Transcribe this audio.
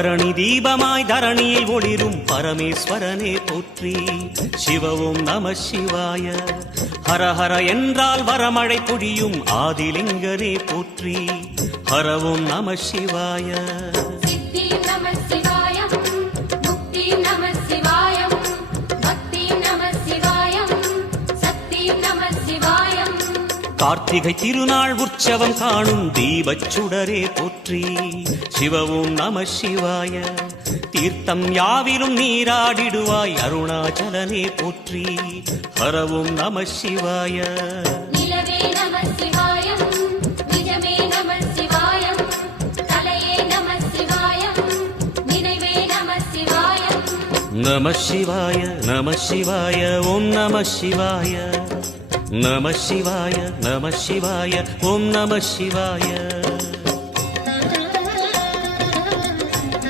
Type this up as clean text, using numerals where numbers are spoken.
பரணி தீபமாய் தரணியில் ஒளிரும் பரமேஸ்வரனே போற்றி. சிவ ஓம் நம சிவாய. ஹர ஹர என்றால் வரமழை பொழியும் ஆதிலிங்கனே போற்றி. ஹர ஓம் நம சிவாய. கார்த்திகை திருநாள் உற்சவம் காணும் தீபச்சுடரே போற்றி. சிவ ஓம் நம சிவாய. தீர்த்தம் யாவிலும் நீராடிடுவாய் அருணாச்சலனே போற்றி. ஹர ஓம் நம சிவாய. நம சிவாய நம சிவாய ஓம் நம சிவாய. நம சிவாய நம சிவாய ஓம் நம சிவாய.